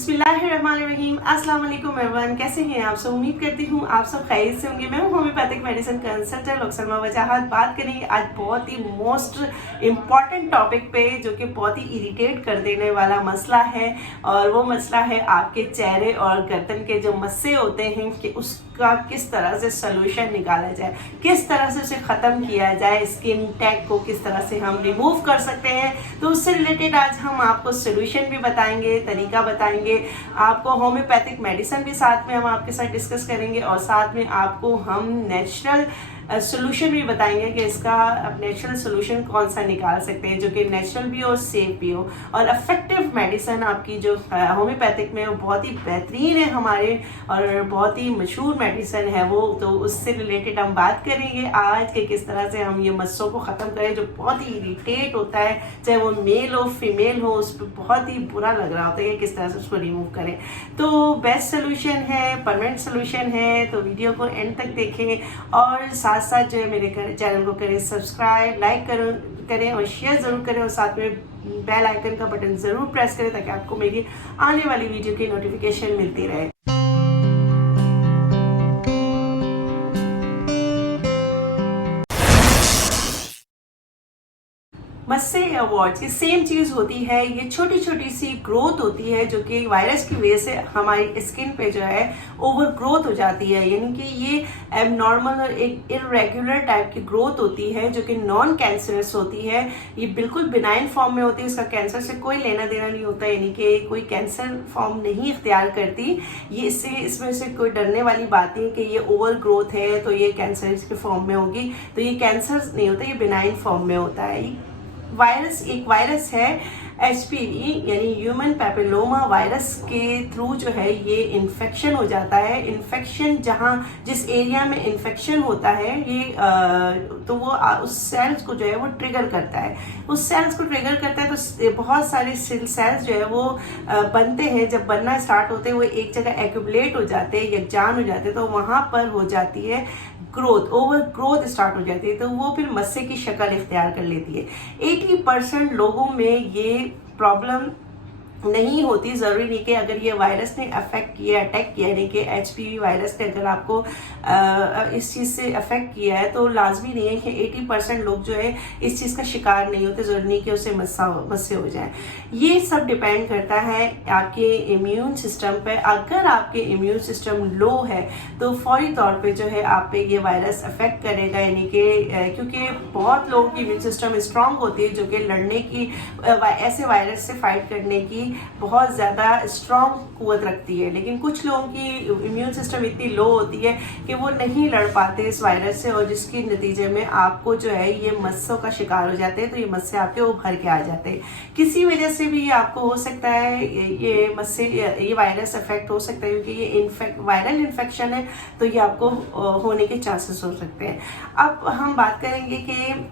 बिस्मिल्लाहिर्रहमानिर्रहीम। अस्सलाम वालेकुम एवरीवन, कैसे हैं आप सब। उम्मीद करती हूँ आप सब खैरियत से होंगे। मैं हूँ होम्योपैथिक मेडिसिन कंसल्टेंट सलमा वजाहत। बात करेंगे आज बहुत ही मोस्ट इम्पॉर्टेंट टॉपिक पे, जो कि बहुत ही इरिटेट कर देने वाला मसला है। और वो मसला है आपके चेहरे और गर्दन के जो मस्से होते हैं कि उसका किस तरह से सोल्यूशन निकाला जाए, किस तरह से उसे ख़त्म किया जाए, स्किन टैग को किस तरह से हम रिमूव कर सकते हैं। तो उससे रिलेटेड आज हम आपको सोल्यूशन भी बताएंगे, तरीका बताएंगे, आपको होम्योपैथिक मेडिसिन भी साथ में हम आपके साथ डिस्कस करेंगे, और साथ में आपको हम नेचुरल सोल्यूशन भी बताएंगे कि इसका नेचुरल सोल्यूशन कौन सा निकाल सकते हैं जो कि नेचुरल भी हो, सेफ भी हो। और इफेक्टिव मेडिसिन आपकी जो होम्योपैथिक में वो बहुत ही बेहतरीन है हमारे, और बहुत ही मशहूर मेडिसिन है वो। तो उससे रिलेटेड हम बात करेंगे आज के किस तरह से हम ये मस्सों को ख़त्म करें जो बहुत ही इरिटेट होता है, चाहे वो मेल हो फीमेल हो, उस पर बहुत ही बुरा लग रहा होता है कि किस तरह से उसको रिमूव करें। तो बेस्ट सोल्यूशन है, परमानेंट सोल्यूशन है। तो वीडियो को एंड तक देखें और साथ साथ जो है मेरे चैनल को करें सब्सक्राइब, लाइक करें और शेयर ज़रूर करें, और साथ में बेल आइकन का बटन ज़रूर प्रेस करें ताकि आपको मेरी आने वाली वीडियो की नोटिफिकेशन मिलती रहे। मस्से या वॉर्ड्स, ये सेम चीज़ होती है। ये छोटी छोटी सी ग्रोथ होती है जो कि वायरस की वजह से हमारी स्किन पे जो है ओवर ग्रोथ हो जाती है, यानी कि ये एबनॉर्मल और एक इरेगुलर टाइप की ग्रोथ होती है जो कि नॉन कैंसरस होती है। ये बिल्कुल बिनाइन फॉर्म में होती है, इसका कैंसर से कोई लेना देना नहीं होता, यानी कि कोई कैंसर फॉर्म नहीं इख्तियार करती ये। इसमें से कोई डरने वाली बात नहीं कि ये ओवर ग्रोथ है तो ये कैंसर के फॉर्म में होगी, तो ये कैंसर नहीं होता, ये बिनाइन फॉर्म में होता है। वायरस एक वायरस है HPV यानी ह्यूमन पैपिलोमा वायरस के थ्रू जो है ये इन्फेक्शन हो जाता है। इन्फेक्शन जिस एरिया में इन्फेक्शन होता है ये तो वो उस सेल्स को जो है वो ट्रिगर करता है। उस सेल्स को ट्रिगर करता है तो बहुत सारे सेल्स जो है वो बनते हैं। जब बनना स्टार्ट होते हैं वो एक जगह एक्यूमुलेट हो जाते हैं, यकजान हो जाते हैं, तो वहाँ पर हो जाती है ग्रोथ, ओवर ग्रोथ स्टार्ट हो जाती है, तो वो फिर मस्से की शक्ल इख्तियार कर लेती है। 80% लोगों में ये प्रॉब्लम नहीं होती। ज़रूरी नहीं कि अगर ये वायरस ने अफेक्ट किया, अटैक किया, यानी कि HPV वायरस ने अगर आपको इस चीज़ से अफेक्ट किया है तो लाजमी नहीं है कि 80% लोग जो है इस चीज़ का शिकार नहीं होते। ज़रूरी नहीं कि उसे मस्से हो जाए। ये सब डिपेंड करता है आपके इम्यून सिस्टम पर। अगर आपके इम्यून सिस्टम लो है तो फौरी तौर पर जो है आप पे ये वायरस अफेक्ट करेगा, यानी कि क्योंकि बहुत लोगों की इम्यून सिस्टम स्ट्रांग होती है जो कि लड़ने की, ऐसे वायरस से फाइट करने की बहुत ज़्यादा स्ट्रॉन्ग कुव्वत रखती है। लेकिन कुछ लोगों की इम्यून सिस्टम इतनी लो होती है कि वो नहीं लड़ पाते इस वायरस से, और जिसके नतीजे में आपको जो है ये मस्सों का शिकार हो जाते हैं। तो ये मस्से आपके उभर के आ जाते हैं। किसी वजह से भी आपको हो सकता है ये मस्से, ये वायरस अफेक्ट हो सकता है क्योंकि ये वायरल इन्फेक्शन है, तो ये आपको होने के चांसेस हो सकते हैं। अब हम बात करेंगे कि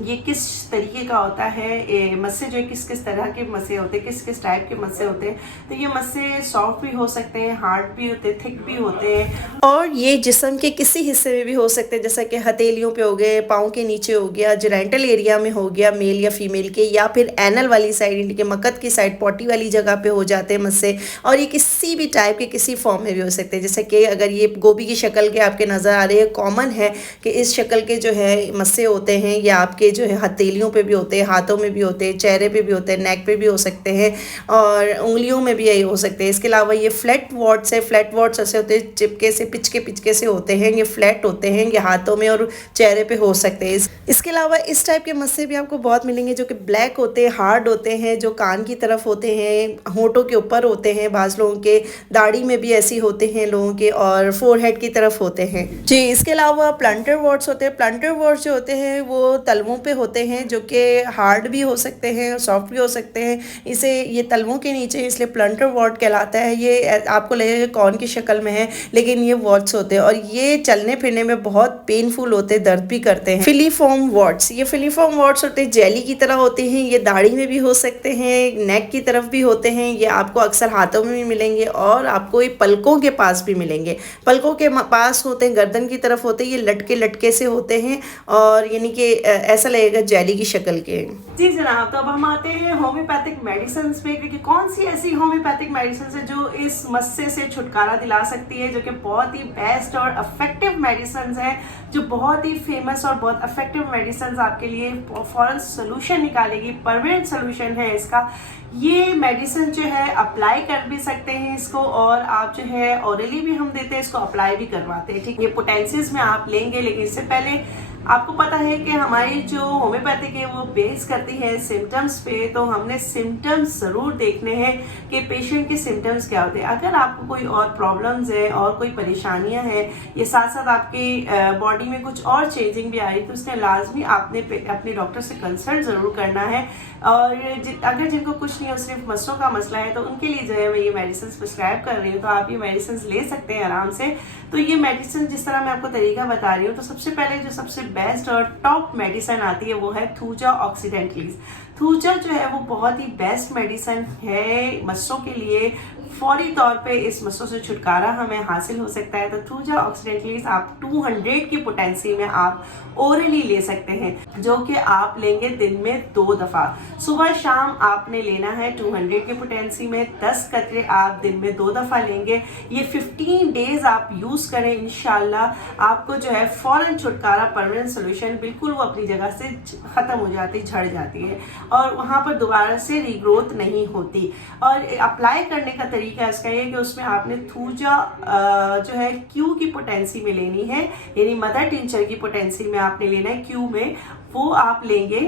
ये किस तरीके का होता है। मस्से जो है किस किस तरह के मस्से होते हैं, किस किस टाइप के मस्से होते हैं। तो ये मस्से सॉफ्ट भी हो सकते हैं, हार्ड भी होते हैं, थिक भी होते हैं, और ये जिस्म के किसी हिस्से में भी हो सकते हैं, जैसा कि हथेलियों पे हो गए, पाँव के नीचे हो गया, जेनिटल एरिया में हो गया मेल या फीमेल के, या फिर एनल वाली साइड, इनके मकद की साइड, पॉटी वाली जगह पे हो जाते हैं मस्से। और ये किसी भी टाइप के किसी फॉर्म में भी हो सकते हैं, जैसे कि अगर ये गोभी की शक्ल के आपके नज़र आ रहे हैं, कॉमन है कि इस शक्ल के जो है मस्से होते हैं, या आपके जो है हथेलियों पे भी होते हैं, हाथों में भी होते हैं, चेहरे पे भी होते हैं, नेक पे भी हो सकते हैं, और उंगलियों में भी यही हो सकते हैं। इसके अलावा ये फ्लैट वॉर्ड्स है। फ्लैट वॉर्ड्स ऐसे होते हैं, चिपके से होते हैं, ये फ्लैट होते हैं, ये हाथों में और चेहरे पे हो सकते हैं। इसके अलावा इस टाइप के मस्से भी आपको बहुत मिलेंगे जो कि ब्लैक होते हैं, हार्ड होते हैं, जो कान की तरफ होते हैं, होंठों के ऊपर होते हैं, बाज़ लोगों के दाढ़ी में भी ऐसी होते हैं लोगों के, और फोरहेड की तरफ होते हैं जी। इसके अलावा प्लांटर वॉर्ड्स होते हैं। प्लांटर वॉर्ड्स जो होते हैं वो तलवों पे होते हैं, जो कि हार्ड भी हो सकते हैं, सॉफ्ट भी हो सकते हैं। इसे ये तलवों के नीचे इसलिए प्लांटर वॉर्ड कहलाता है। ये आपको लगेगा कौन की शक्ल में है, लेकिन ये वॉर्ड्स होते हैं, और ये चलने फिरने में बहुत पेनफुल होते हैं, दर्द भी करते हैं। फिलीफॉर्म वॉर्ड्स, ये फिलीफॉर्म वॉर्ड्स होते हैं, जेली की तरह होते हैं। ये दाढ़ी में भी हो सकते हैं, नेक की तरफ भी होते हैं। ये आपको अक्सर हाथों में भी मिलेंगे, और आपको ये पलकों के पास भी मिलेंगे। पलकों के पास होते हैं, गर्दन की तरफ होते हैं, ये लटके लटके से होते हैं, और यानी कि ऐसा लगेगा जेली की शक्ल के। जी जनाब, तो अब हम आते हैं होम्योपैथिक मेडिसिन पे कि कौन सी ऐसी होम्योपैथिक मेडिसिन है जो इस मस्से से छुटकारा दिला सकती है, जो कि बहुत ही बेस्ट और इफेक्टिव मेडिसिन है, जो बहुत ही फेमस और बहुत इफेक्टिव मेडिसिन आपके लिए फौरन सोल्यूशन निकालेगी, परमानेंट सोल्यूशन है इसका। ये मेडिसिन जो है अप्लाई कर भी सकते हैं इसको, और आप जो है ऑरली भी हम देते हैं इसको, अप्लाई भी करवाते हैं, ठीक। ये पोटेंसीज में आप लेंगे, लेकिन इससे पहले आपको पता है कि हमारी जो होम्योपैथिक है वो बेस करती है सिम्टम्स पे, तो हमने सिम्टम्स ज़रूर देखने हैं कि पेशेंट के सिम्टम्स क्या होते हैं। अगर आपको कोई और प्रॉब्लम्स है और कोई परेशानियां हैं, ये साथ साथ आपकी बॉडी में कुछ और चेंजिंग भी आ रही है, तो उसने लाजमी आपने अपने डॉक्टर से कंसल्ट ज़रूर करना है। और अगर जिनको कुछ नहीं हो, सिर्फ मसलों का मसला है, तो उनके लिए जो है मैं ये मेडिसिन प्रिस्क्राइब कर रही हूँ, तो आप ये मेडिसिन ले सकते हैं आराम से। तो ये मेडिसिन जिस तरह मैं आपको तरीका बता रही हूँ, तो सबसे पहले जो सबसे बेस्ट और टॉप मेडिसिन आती है वो है थूजा ऑक्सीडेंटलीज। थूजा जो है वो बहुत ही बेस्ट मेडिसिन है मस्सों के लिए, फौरी तौर पे इस मस्सों से छुटकारा हमें हासिल हो सकता है। तो थूजा ऑक्सीडेंटलीज आप 200 की पोटेंसी में आप ओरली ले सकते हैं, जो कि आप लेंगे दिन में 2 दफ़ा, सुबह शाम आपने लेना है। 200 की पोटेंसी में 10 कतरे आप दिन में 2 दफ़ा लेंगे। ये 15 डेज आप यूज़ करें, इंशाल्लाह आपको जो है फ़ौरन छुटकारा, परमानेंट सोल्यूशन, बिल्कुल वो अपनी जगह से ख़त्म हो जाती, झड़ जाती है और वहाँ पर दोबारा से रीग्रोथ नहीं होती। और अप्लाई करने का तरीका इसका ये कि उसमें आपने थूजा जो है क्यू की पोटेंसी में लेनी है, यानी मदर टिंचर की पोटेंसी में आपने लेना है क्यू में, वो आप लेंगे।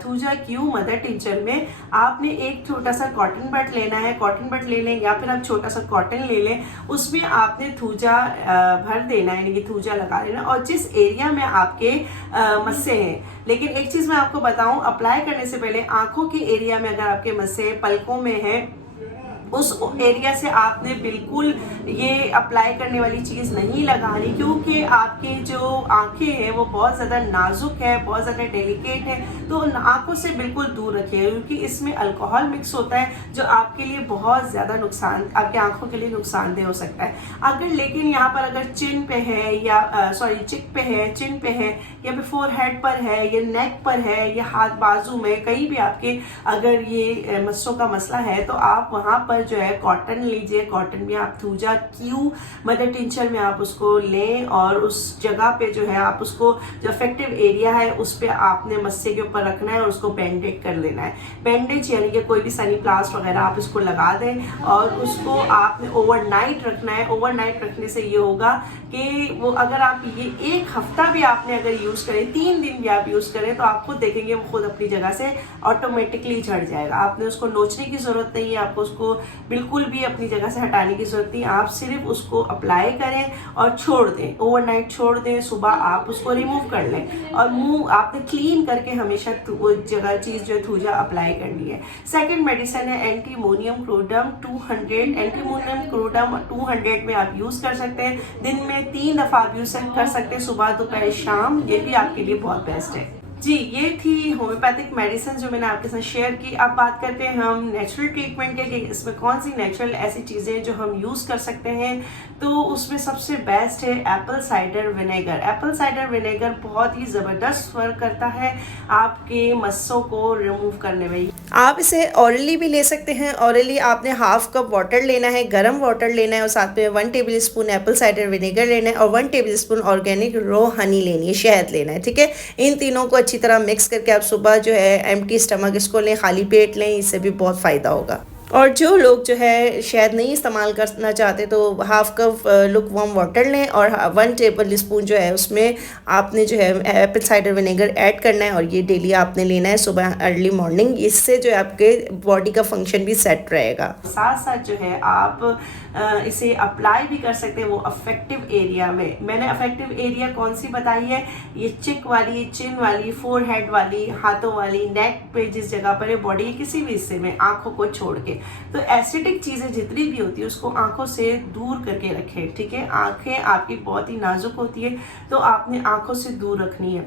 थूजा क्यू मदर टिंचर में आपने एक छोटा सा कॉटन बड लेना है, कॉटन बड ले लें या फिर आप छोटा सा कॉटन ले लें, उसमें आपने थूजा भर देना है, यानी कि थूजा लगा लेना। और जिस एरिया में आपके मस्से हैं, लेकिन एक चीज़ मैं आपको बताऊं, अप्लाई करने से पहले आंखों के एरिया में अगर आपके मस्से पलकों में है, उस एरिया से आपने बिल्कुल ये अप्लाई करने वाली चीज़ नहीं लगानी, क्योंकि आपकी जो आंखें हैं वो बहुत ज़्यादा नाजुक है, बहुत ज़्यादा डेलिकेट है, तो आंखों से बिल्कुल दूर रखिए, क्योंकि इसमें अल्कोहल मिक्स होता है जो आपके लिए बहुत ज़्यादा नुकसान, आपकी आंखों के लिए नुकसानदेह हो सकता है। अगर लेकिन यहाँ पर अगर चिन पे है या चिक पे है, चिन पे है, या फिर फोरहेड पर है, या नेक पर है, या हाथ बाजू में, कहीं भी आपके अगर ये मस्सों का मसला है, तो आप वहाँ पर जो है कॉटन लीजिए। कॉटन में आप थूजा क्यू मदर टिंचर में आप उसको लें और उस जगह पे जो है आप उसको, जो इफेक्टिव एरिया है उस पे आपने मस्से के ऊपर रखना है और उसको बैंडेज कर लेना है। बैंडेज यानी कि कोई भी सनी प्लास्ट वगैरह आप इसको लगा दें और उसको आपने ओवरनाइट रखना है। ओवरनाइट रखने से ये होगा कि वो अगर आप ये 1 हफ्ता भी आपने अगर यूज़ करें, 3 दिन भी आप यूज़ करें, तो आप खुद देखेंगे वो खुद अपनी जगह से ऑटोमेटिकली झड़ जाएगा। आपने उसको नोचने की ज़रूरत नहीं है, आपको उसको बिल्कुल भी अपनी जगह से हटाने की जरूरत नहीं। आप सिर्फ उसको अप्लाई करें और छोड़ दें, ओवरनाइट छोड़ दें, सुबह आप उसको रिमूव कर लें और मुंह आपने क्लीन करके हमेशा वो जगह चीज़ जो है थूजा अप्लाई करनी है। सेकंड मेडिसिन है एंटीमोनियम क्रोडम 200। एंटीमोनियम क्रोडम 200 में आप यूज़ कर सकते हैं, दिन में 3 दफ़ा आप यूज़ कर सकते हैं, सुबह दोपहर शाम, ये भी आपके लिए बहुत बेस्ट है। जी, ये थी होम्योपैथिक मेडिसिन जो मैंने आपके साथ शेयर की। अब बात करते हैं हम नेचुरल ट्रीटमेंट के, कि इसमें कौन सी नेचुरल ऐसी चीज़ें जो हम यूज़ कर सकते हैं। तो उसमें सबसे बेस्ट है Apple cider vinegar. Apple cider vinegar बहुत ही ज़बरदस्त वर्क करता है आपके मस्सों को रिमूव करने में। आप इसे ऑरली भी ले सकते हैं। ऑरली आपने 1/2 कप वाटर लेना है, गर्म वाटर लेना है, और साथ में 1 table spoon Apple cider vinegar लेना है और 1 टेबल स्पून ऑर्गेनिक रो हनी लेनी है, शहद लेना है, ठीक है। इन तीनों को अच्छी तरह मिक्स करके आप सुबह जो है एम्प्टी स्टमक इसको लें, खाली पेट लें, इससे भी बहुत फ़ायदा होगा। और जो लोग जो है शहद नहीं इस्तेमाल करना चाहते, तो 1/2 कप लुक वार्म वाटर लें और 1 टेबल स्पून जो है उसमें आपने जो है एप्पल साइडर विनेगर ऐड करना है, और ये डेली आपने लेना है सुबह अर्ली मॉर्निंग। इससे जो है आपके बॉडी का फंक्शन भी सेट रहेगा। साथ साथ जो है आप इसे अप्लाई भी कर सकते हैं वो अफेक्टिव एरिया में। मैंने अफेक्टिव एरिया कौन सी बताई है, ये चिक वाली, चिन वाली, फोरहेड वाली, हाथों वाली, नेक पे जिस जगह पर है, बॉडी के किसी भी हिस्से में, आंखों को छोड़ के। तो एसिडिक चीज़ें जितनी भी होती है उसको आंखों से दूर करके रखें, ठीक है। आंखें आपकी बहुत ही नाजुक होती है, तो आपने आंखों से दूर रखनी है।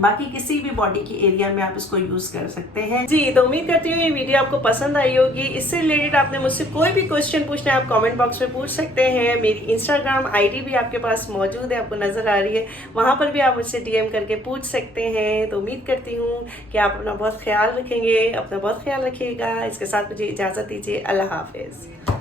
बाकी किसी भी बॉडी के एरिया में आप इसको यूज कर सकते हैं। जी, तो उम्मीद करती हूँ ये वीडियो आपको पसंद आई होगी। इससे रिलेटेड आपने मुझसे कोई भी क्वेश्चन पूछना है आप कमेंट बॉक्स में पूछ सकते हैं। मेरी इंस्टाग्राम आईडी भी आपके पास मौजूद है, आपको नजर आ रही है, वहां पर भी आप मुझसे डीएम करके पूछ सकते हैं। तो उम्मीद करती हूँ कि आप अपना बहुत ख्याल रखेंगे, अपना बहुत ख्याल रखिएगा। इसके साथ मुझे इजाजत दीजिए। अल्लाह हाफिज।